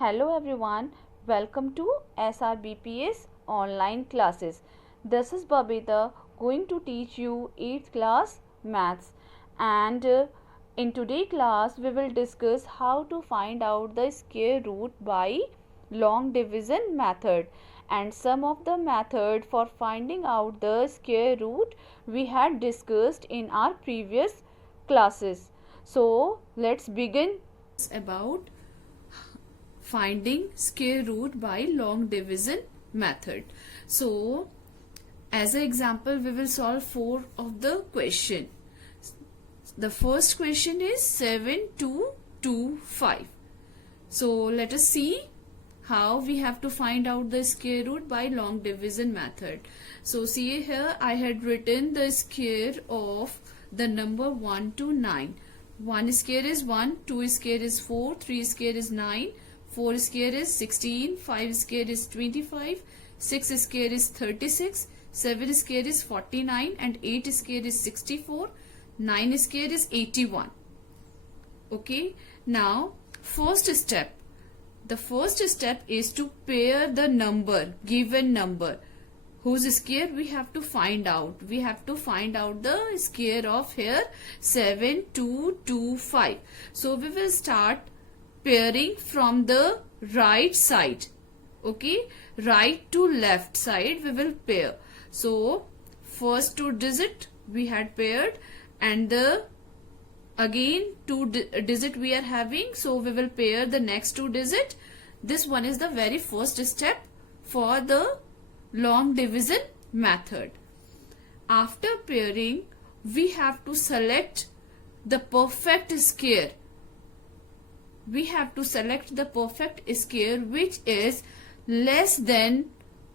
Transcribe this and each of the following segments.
Hello everyone, welcome to SRBPS online classes. This is Babita going to teach you 8th class maths and in today's class we will discuss how to find out the square root by long division method, and some of the method for finding out the square root we had discussed in our previous classes. So let's begin about finding square root by long division method. So as an example we will solve 4 of the question. The first question is 7225. So let us see how we have to find out the square root by long division method. So see here, I had written the square of the number 1 to 9. 1 square is 1, 2 square is 4, 3 square is 9, 4 square is 16, 5 square is 25, 6 square is 36, 7 square is 49 and 8 square is 64, 9 square is 81. Okay, now first step. The first step is to pair the number, given number, whose square we have to find out. We have to find out the square of here 7225. So we will start pairing from the right side. Okay, right to left side we will pair. So first 2 digit we had paired, and the again 2 digit we are having, so we will pair the next 2 digit. This one is the very first step for the long division method. After pairing we have to select the perfect square. We have to select the perfect square which is less than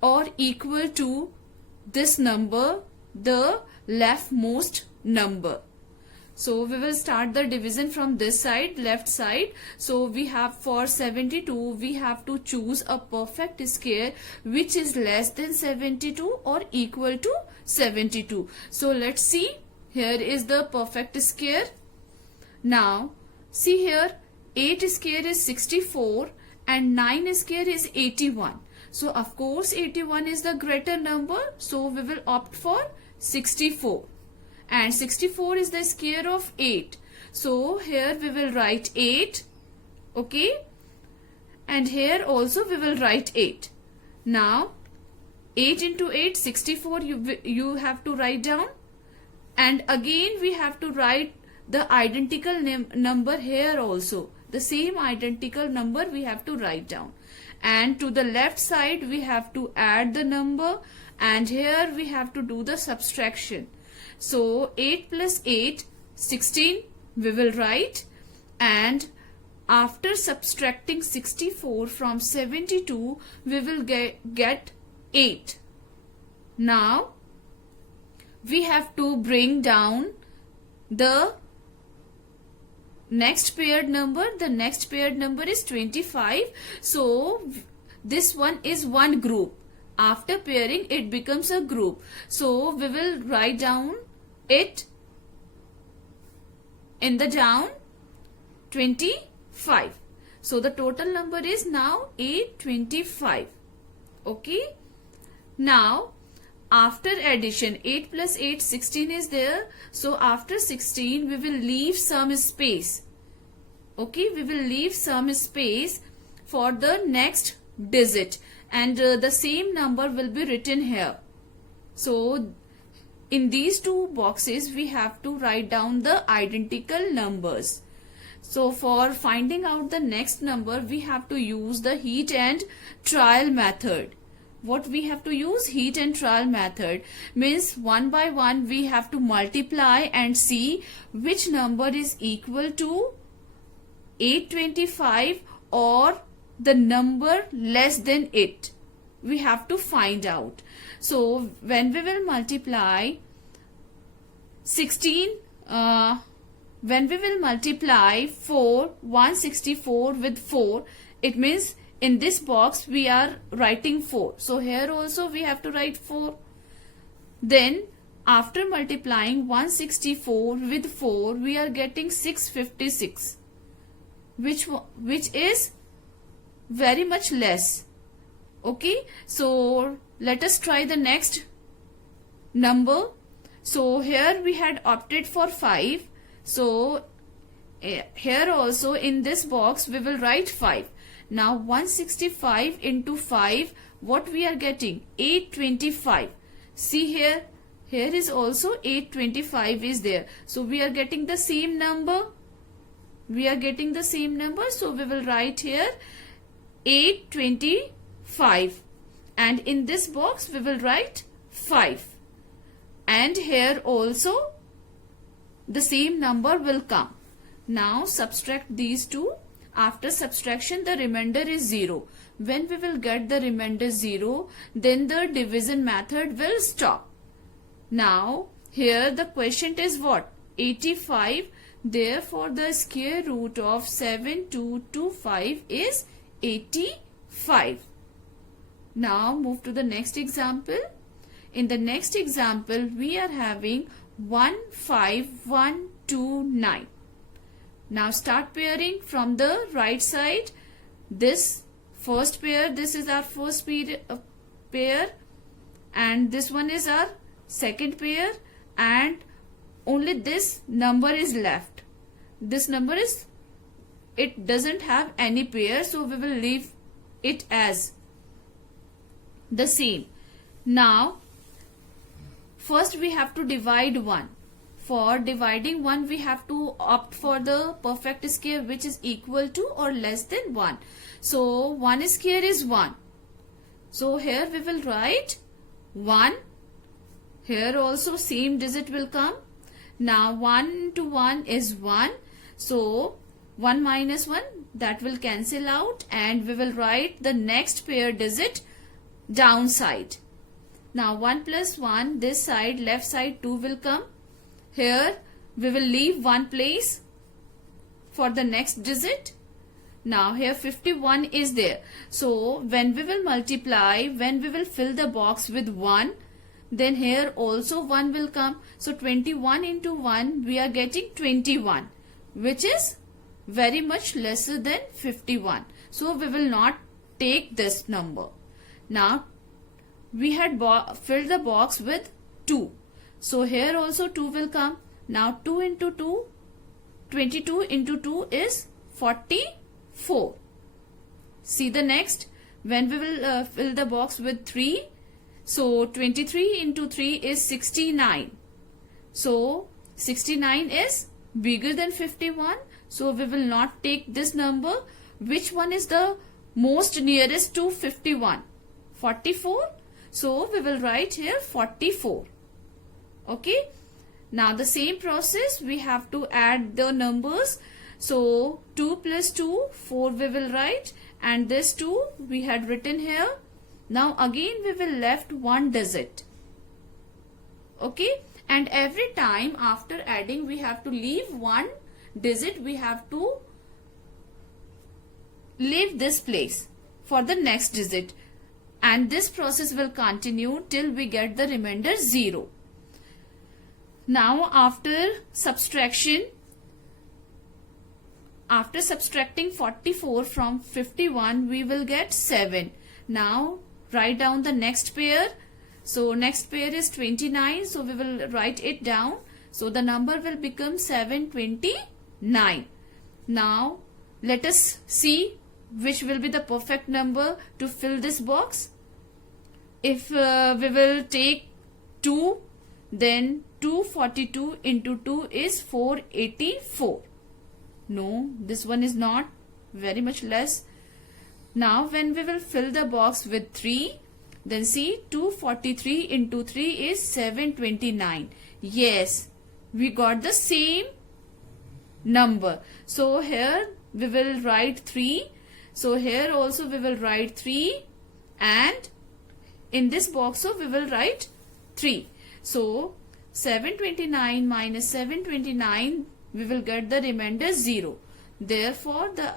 or equal to this number, the leftmost number. So we will start the division from this side, left side. So we have for 72 we have to choose a perfect square which is less than 72 or equal to 72. So let's see, here is the perfect square. Now see here, 8 square is 64 and 9 square is 81. So of course 81 is the greater number, so we will opt for 64. And 64 is the square of 8. So here we will write 8. Okay. And here also we will write 8. Now 8 into 8, 64 you have to write down. And again we have to write the identical number here also. The same identical number we have to write down. And to the left side we have to add the number, and here we have to do the subtraction. So 8 plus 8, 16 we will write, and after subtracting 64 from 72 we will get 8. Now we have to bring down the next paired number. The next paired number is 25. So this one is one group. After pairing it becomes a group. So we will write down it in the down 25. So the total number is now 825. Okay. Now after addition, 8 plus 8, 16 is there. So after 16 we will leave some space. Okay, we will leave some space for the next digit, and the same number will be written here. So in these two boxes we have to write down the identical numbers. So for finding out the next number we have to use the heat and trial method. What we have to use? Heat and trial method means one by one we have to multiply and see which number is equal to 825 or the number less than it. We have to find out. So when we will multiply 16, when we will multiply 164 with 4, it means in this box we are writing 4. So here also we have to write 4. Then after multiplying 164 with 4 we are getting 656. which is very much less. Okay, so let us try the next number. So here we had opted for 5. So here also in this box we will write 5. Now 165 into 5, what we are getting? 825. See here, here is also 825 is there. So we are getting the same number. We are getting the same number. So we will write here 825. And in this box we will write 5. And here also the same number will come. Now subtract these two. After subtraction the remainder is 0. When we will get the remainder 0, then the division method will stop. Now here the quotient is what? 85. Therefore the square root of 7225 is 85. Now move to the next example. In the next example we are having 15129. Now start pairing from the right side. This first pair, this is our first pair, and this one is our second pair, and only this number is left. This number is, it doesn't have any pair, so we will leave it as the same. Now first we have to divide 1. For dividing 1 we have to opt for the perfect square which is equal to or less than 1. So 1 square is 1. So here we will write 1. Here also same digit will come. Now 1 to 1 is 1. So 1 minus 1, that will cancel out, and we will write the next pair digit downside. Now 1 plus 1, this side, left side 2 will come. Here we will leave one place for the next digit. Now here 51 is there. So when we will multiply, when we will fill the box with 1, then here also 1 will come. So 21 into 1, we are getting 21, which is very much lesser than 51. So we will not take this number. Now we had filled the box with 2. So here also 2 will come. Now 2 into 2, 22 into 2 is 44. See the next. When we will fill the box with 3, so 23 into 3 is 69. So 69 is bigger than 51. So we will not take this number. Which one is the most nearest to 51? 44. So we will write here 44. Okay. Now the same process, we have to add the numbers. So 2 plus 2, 4 we will write, and this 2 we had written here. Now again we will left one digit. Okay. And every time after adding we have to leave one digit. We have to leave this place for the next digit. And this process will continue till we get the remainder 0. Now after subtraction, after subtracting 44 from 51, we will get 7. Now write down the next pair. So next pair is 29. So we will write it down. So the number will become 729. Now let us see which will be the perfect number to fill this box. If we will take 2, then 242 into 2 is 484. No, this one is not, very much less. Now when we will fill the box with 3, then see 243 into 3 is 729. Yes, we got the same number. So here we will write 3. So here also we will write 3, and in this box also we will write 3. So 729 minus 729, we will get the remainder 0. Therefore the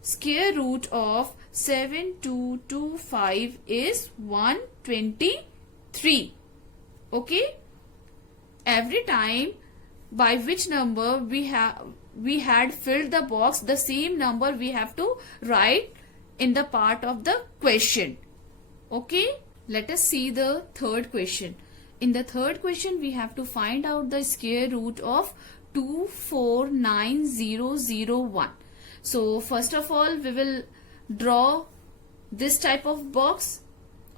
square root of 7225 is 123. Okay. Every time by which number we had filled the box, the same number we have to write in the part of the question. Okay, let us see the third question. In the third question, we have to find out the square root of 249001. So first of all, we will draw this type of box.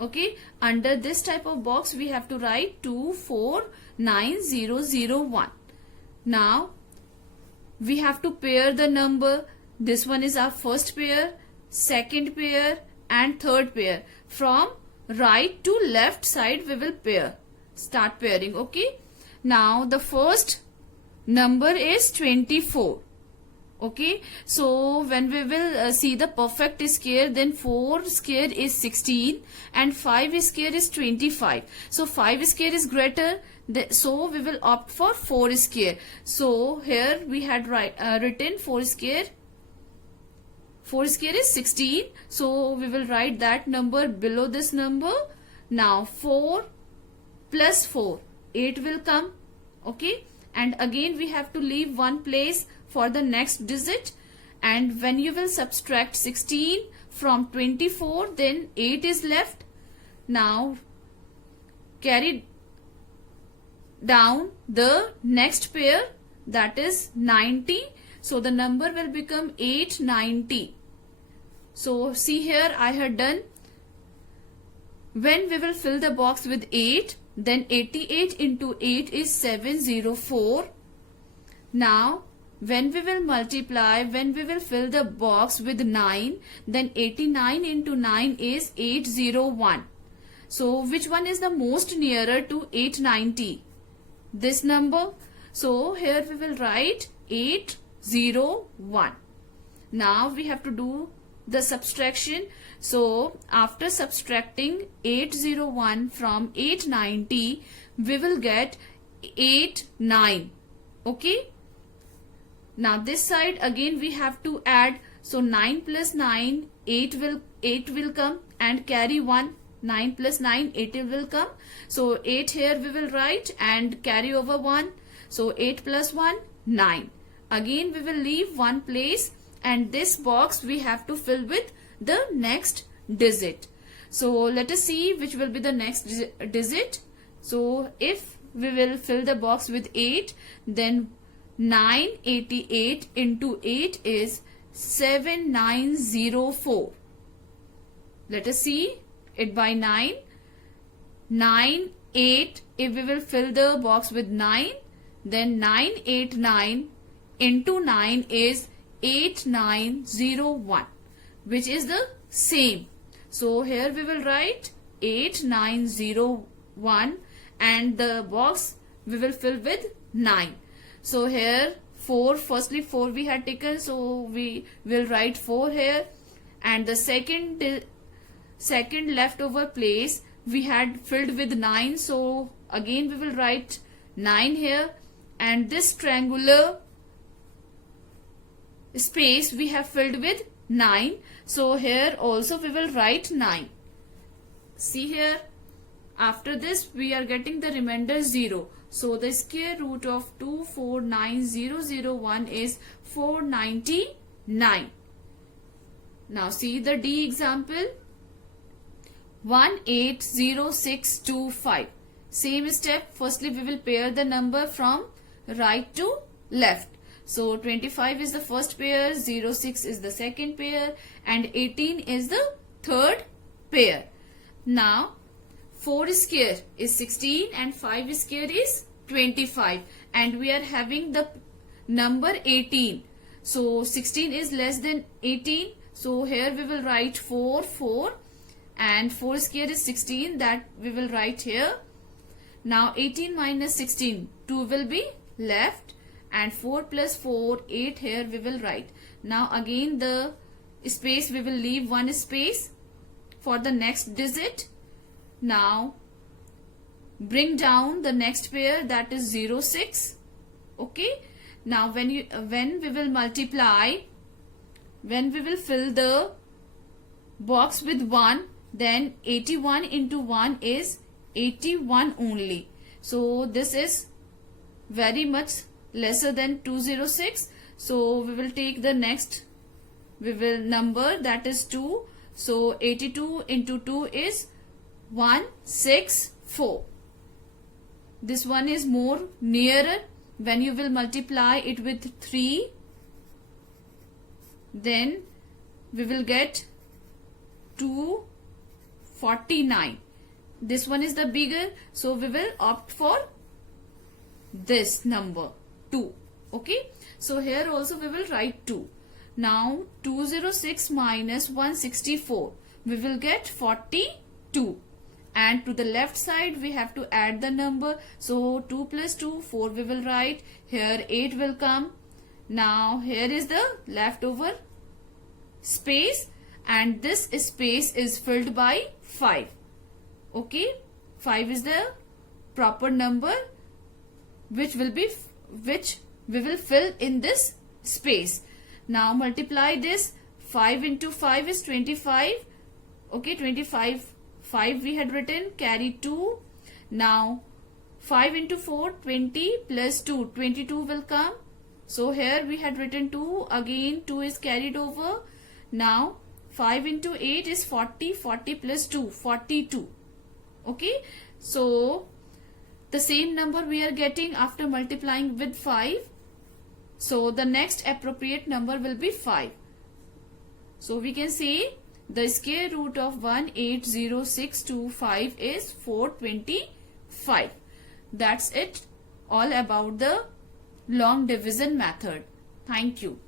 Okay, under this type of box, we have to write 249001. Now, we have to pair the number. This one is our first pair, second pair and third pair. From right to left side, we will pair. Start pairing. Okay. Now, the first number is 24. Okay, so when we will see the perfect square, then 4 square is 16 and 5 square is 25. So 5 square is greater, so we will opt for 4 square. So here we had written 4 square. 4 square is 16. So we will write that number below this number. Now 4 plus 4, 8 will come. Okay, and again we have to leave one place for the next digit, and when you will subtract 16 from 24, then 8 is left. Now carry down the next pair, that is 90. So the number will become 890. So see here, I had done, when we will fill the box with 8, then 88 into 8 is 704. Now when we will multiply, when we will fill the box with 9, then 89 into 9 is 801. So which one is the most nearer to 890? This number. So here we will write 801. Now we have to do the subtraction. So after subtracting 801 from 890, we will get 89. Okay. Now this side again we have to add. So 9 plus 9, 8 will come, and carry 1. 9 plus 9, 8 will come. So 8 here we will write and carry over 1. So 8 plus 1, 9. Again we will leave one place, and this box we have to fill with the next digit. So let us see which will be the next digit. So if we will fill the box with 8, then 988 into 8 is 7904. Let us see it by 9. 9, 8. If we will fill the box with 9, then 989 into 9 is 8901, which is the same. So here we will write 8901, and the box we will fill with 9. So here 4, firstly 4 we had taken, so we will write 4 here, and the second leftover place we had filled with 9, so again we will write 9 here, and this triangular space we have filled with 9, so here also we will write 9. See here, after this we are getting the remainder 0. So the square root of 249001 is 499. Now see the D example. 180625. Same step. Firstly we will pair the number from right to left. So 25 is the first pair, 06 is the second pair, and 18 is the third pair. Now 4 square is 16 and 5 square is 25, and we are having the number 18. So 16 is less than 18. So here we will write 4, and 4 square is 16, that we will write here. Now 18 minus 16, 2 will be left, and 4 plus 4, 8 here we will write. Now again the space, we will leave one space for the next digit. Now bring down the next pair, that is 06. Okay. Now when we will multiply, when we will fill the box with 1, then 81 into 1 is 81 only. So this is very much lesser than 206. So we will take the next number, that is 2. So 82 into 2 is 164. This one is more nearer. When you will multiply it with 3, then we will get 249. This one is the bigger, so we will opt for this number 2. Okay, so here also we will write 2. Now 206 minus 164, we will get 42. And to the left side we have to add the number. So 2 plus 2, 4 we will write. Here 8 will come. Now here is the leftover space, and this space is filled by 5. Okay, 5 is the proper number which we will fill in this space. Now multiply this. 5 into 5 is 25. Okay, 25. 5 we had written, carry 2. Now 5 into 4, 20 plus 2, 22 will come. So here we had written 2, again 2 is carried over. Now 5 into 8 is 40, 40 plus 2, 42. Okay, so the same number we are getting after multiplying with 5. So the next appropriate number will be 5. So we can say the square root of 180,625 is 425. That's it all about the long division method. Thank you.